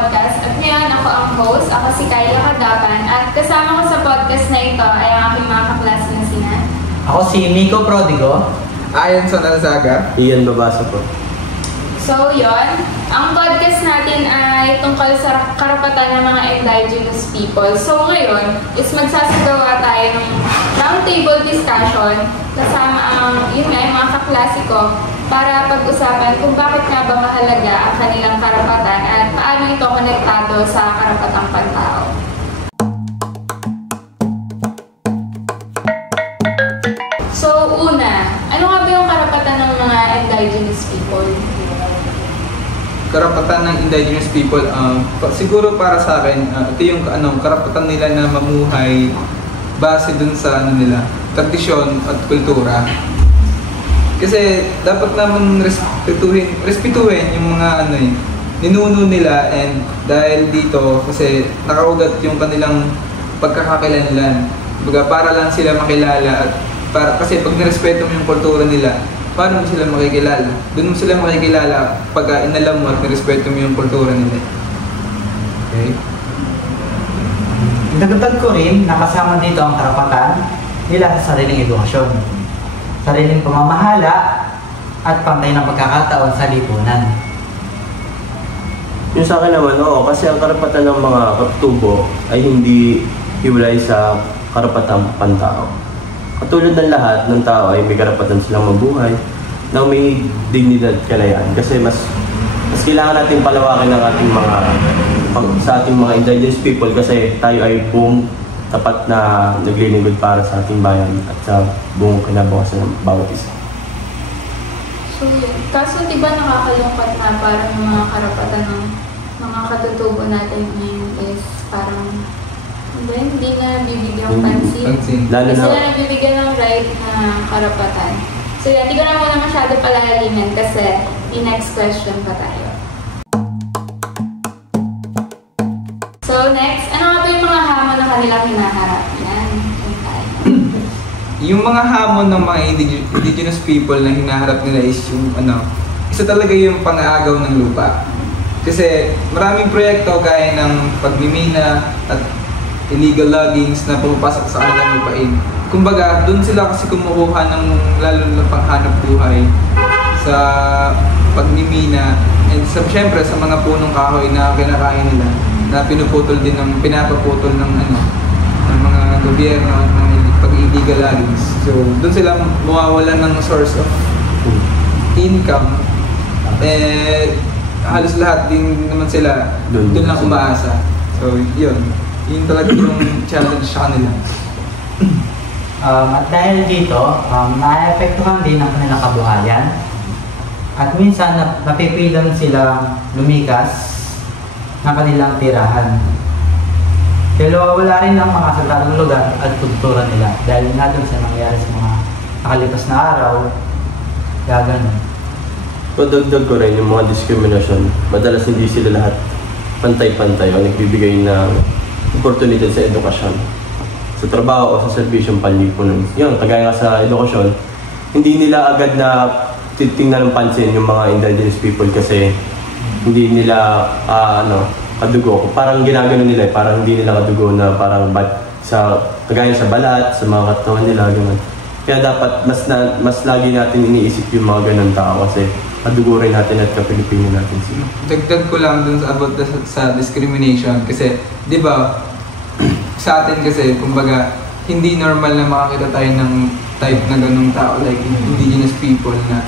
podcast at ngayon ako ang host. Ako si Kyla Kadapan at kasama ko sa podcast na ito ay ang aking mga kaklase na sina. Ako si Miko Prodigo. Ayon sa Nalzaga. Ian Babasa po. So yon, ang podcast natin ay tungkol sa karapatan ng mga indigenous people. So ngayon is magsasagawa tayo ng roundtable discussion kasama ang yung mga kaklase ko para pag-usapan kung bakit nga ba mahalaga ang kanilang karapatan at paano ito konektado sa karapatang pantao. So una, ano nga ba yung karapatan ng mga indigenous people? Karapatan ng indigenous people, siguro para sa akin, ito yung karapatan nila na mamuhay base dun sa nila, tradisyon at kultura. Kasi dapat naman respetuhin yung mga ninuno nila, and dahil dito kasi nakaugat yung kanilang pagkakakilanlan. Para lang sila makilala at kasi pag nirespeto mo yung kultura nila, paano mo sila makikilala? Doon mo sila makikilala pag inalam mo at nirespeto mo yung kultura nila. Okay? Dagdag ko rin, nakasama dito ang karapatan nila sa sariling edukasyon, sariling pamamahala, at pantay ng pagkakataon sa lipunan. Yung sa akin naman, oo, kasi ang karapatan ng mga katutubo ay hindi hiwalay sa karapatang pantao. Katulad ng lahat ng tao ay may karapatan silang mabuhay na may dignidad, kalayaan. Kasi mas kailangan natin palawakin ng ating sa ating mga indigenous people kasi tayo ay buong tapat na naglilingkod para sa ating bayan at sa buong kinabukasan ng bawat isa. So kaso diba nakakalungkot na parang yung mga karapatan ng mga katutubo natin ngayon is parang hindi na bibigyan pansin. Kasi na nabibigyan ng right na karapatan. So yan, hindi ko na muna masyado palalimin kasi next question pa tayo. So next, ano nga ba yung mga hamon na kanilang hinaharap? Yan. Yung mga hamon ng mga indigenous people na hinaharap nila is yung isa talaga yung pang-aagaw ng lupa. Kasi maraming proyekto gaya ng pagmimina at illegal loggings na pumapasok sa kanilang lupain. Kumbaga, doon sila kasi kumukuha ng lalo na panghanap buhay sa pagmimina and syempre sa mga punong kahoy na kinakain nila na pinapaputol ng mga gobyerno ng pag-illegal loggings. So, doon sila mawawalan ng source of income. Halos lahat din naman sila doon lang umaasa. So, yun talaga yung challenge sa kanila. At dahil dito, naapektuhan din ang kanilang kabuhayan. At minsan, napipilan sila lumikas ng kanilang tirahan. Pero wala rin ang mga sagradong lugar at kultura nila dahil nga doon sa nangyari sa mga nakalipas na araw, gaganon. Padagdag ko rin yung mga diskriminasyon. Madalas hindi sila lahat pantay-pantay o nagbibigay ng oportunidad sa edukasyon, sa trabaho o sa serbisyong panlipunan. Yun, kagaya nga sa edukasyon, hindi nila agad na titingnan ng pansin yung mga indigenous people kasi hindi nila kadugo. Parang ginagano nila, parang hindi nila kadugo na parang kagaya sa balat, sa mga katawan nila, gano'n. Kaya dapat mas lagi natin iniisip yung mga ganun tao kasi kadugo rin natin at kapilipino natin sila. Dagdag ko lang dun sa discrimination kasi, di ba, sa atin kasi, kumbaga, hindi normal na makakita tayo ng type na ganung tao, like indigenous people na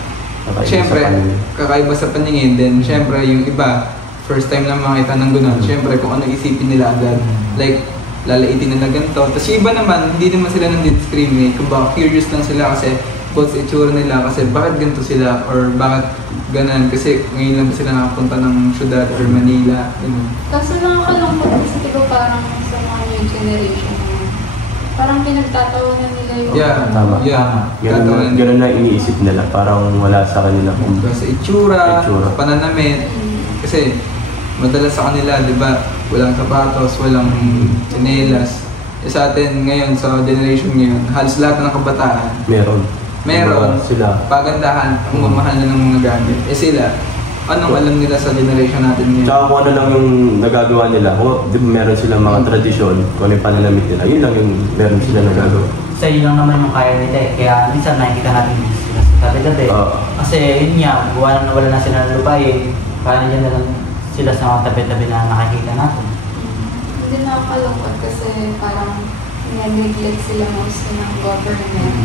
syempre, kakaiba sa paningin, then syempre yung iba, first time na makita ng gano'n, syempre kung ano isipin nila agad, like, lalaitin nila ganito. Tapos yung iba naman, hindi naman sila nang discriminate, kumbaga curious lang sila kasi both sa itsura nila kasi bakit ganito sila or bakit ganun kasi ngayon lang sila nakapunta ng syudad or Manila. Kaso nakakalungkot kasi diba parang sa mga new generation parang pinagtatawanan nila yung tama. Ganun na iniisip nila, parang wala sa kanila sa itsura, sa pananamit. Kasi madalas sa kanila, di ba, walang sapatos, walang tsinelas. Sa atin ngayon, sa generation ngayon, halos lahat ng kabataan meron sila pagandahan, ang mamahal na ng mga gamit. Sila, anong alam nila sa generation natin ngayon. Tsaka kung ano lang yung nagagawa nila. Kung di ba meron silang mga tradisyon, kung ano yung pananamit nila, yun lang yung meron sila nagagawa. Sa yun lang naman yung kaya nila eh. Kaya minsan nakikita natin sila sa tabi-tabi. Kasi yun nga, buwan na nawala na sila ng lupain, parang dyan na lang sila sa mga tabi-tabi na nakikita natin. Hindi nakakalungkot kasi parang nag-neglect sila mostly ng government.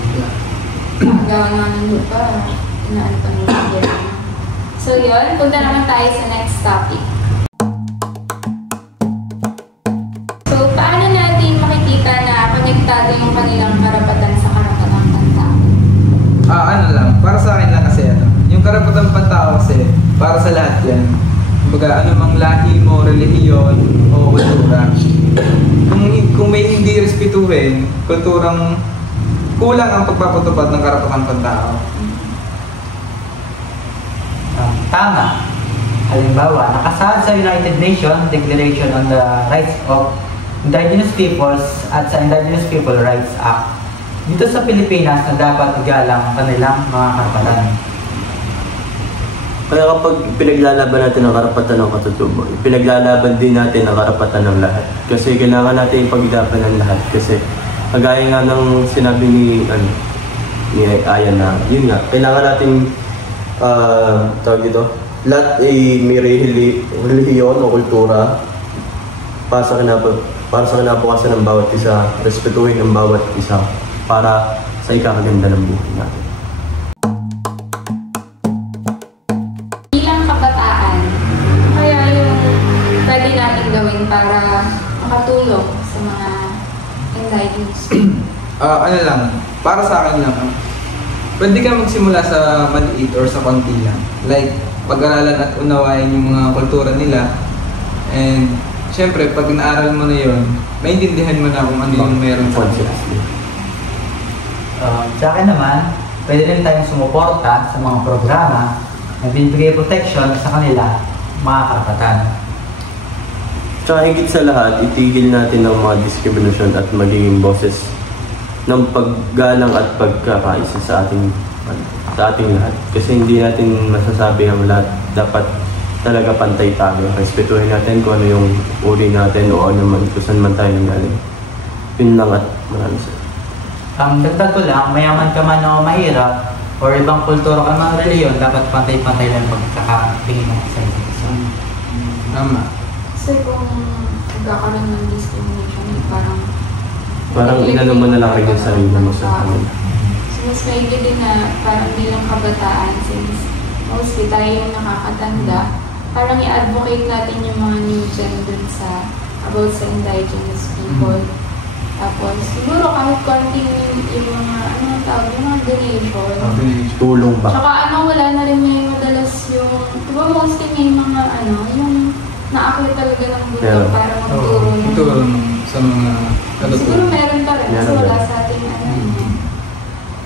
Gawa nga ng lupa, inaan pa nila. So yun, punta naman tayo sa next topic. So paano natin makikita na konektado yung kanilang karapatan sa karapatang pantao? Ano lang, para sa akin lang kasi yung karapatang pantao kasi para sa lahat yan. Kumbaga, anumang lahi mo, relihiyon o kultura. Kung may hindi respetuhin, kulturang kulang ang pagpapatupad ng karapatang pantao. Tama. Halimbawa, nakasaad sa United Nations Declaration on the Rights of Indigenous Peoples at sa Indigenous People Rights Act. Dito sa Pilipinas na dapat igalang ang kanilang mga karapatan. Kaya kapag pinaglalaban natin ang karapatan ng katutubo, pinaglalaban din natin ang karapatan ng lahat. Kasi kailangan natin ipaglaban ng lahat. Kasi kagaya nga ng sinabi ni Ayan na, yun nga, kailangan natin tawag dito, lahat ay may relihiyon o kultura para sa kinabukasan ng bawat isa, respetuhin ng bawat isa para sa ikakaganda ng buhay natin. Bilang kabataan, kaya yung pwede natin gawin para makatulong sa mga indigenous people? Ano lang, para sa akin lang, pwede ka magsimula sa maliit or sa konti lang. Like, pag-aralan at unawain yung mga kultura nila. And, syempre, pag naaral mo na yun, maintindihan mo na kung ano yung meron sa kanila. Sa akin naman, pwede rin tayong sumuporta sa mga programa na binibigay protection sa kanila mga karapatan. Tsaka higit sa lahat, itigil natin ang mga diskriminasyon at magiging boses ng paggalang at pagkakaisa sa ating lahat. Kasi hindi natin masasabi ang lahat. Dapat talaga pantay tayo. Respetuhin natin kung ano yung uri natin o ano man, kung saan man tayo nanggaling. Yun lang at maraming salamat. Dagdag ko lang, mayaman ka man o mahirap, o ibang kultura ka mga reliyon, dapat pantay-pantay lang pagkakatingin natin sa isa. Tama. Kasi kung nagkakaroon ng discrimination, parang inano mo na lang rin yung sarili mo sa kanila. So mas maigi din na parang bilang kabataan, since mostly tayo yung nakakatanda, parang i-advocate natin yung mga new gen dun about sa indigenous people. Tapos siguro kahit konting yung mga yung mga donation. Tulong ba? Tsaka wala na rin may madalas yung, diba mostly may mga yung naakit talaga ng buto para magturo sa mga katutubo. Siguro meron pa rin, kasi wala sa ating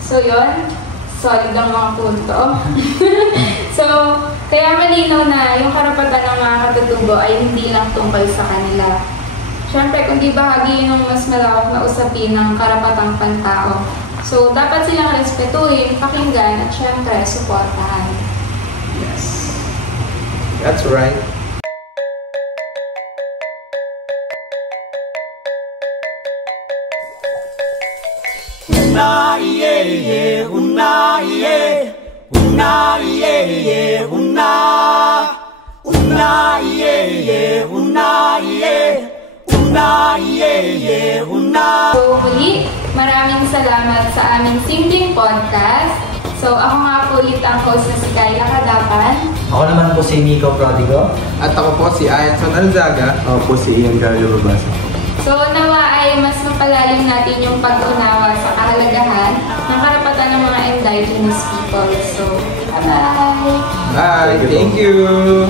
So yun, solid ang mga punto. So, kaya malinaw na yung karapatan ng mga katutubo ay hindi lang tungkol sa kanila. Siyempre, kung di bahagi ng mas malawak na usapin ng karapatang pantao. So, dapat silang respetuhin, pakinggan, at siyempre, suportahan. Yes. That's right. Una iye, una iye, una iye, una iye, una iye. So muli, maraming salamat sa aming simpleng podcast. So ako nga po ulit ang host na si Kyla Kadapan. Ako naman po si Nico Prodigo. At ako po si Ayanson Alzaga. Ako po si Ian Garlo Mabasa. So nawa ay mas mapalalim natin yung pag-unawa sa kahalagahan ng karapatan ng mga indigenous people. So, bye-bye! Bye! Thank you!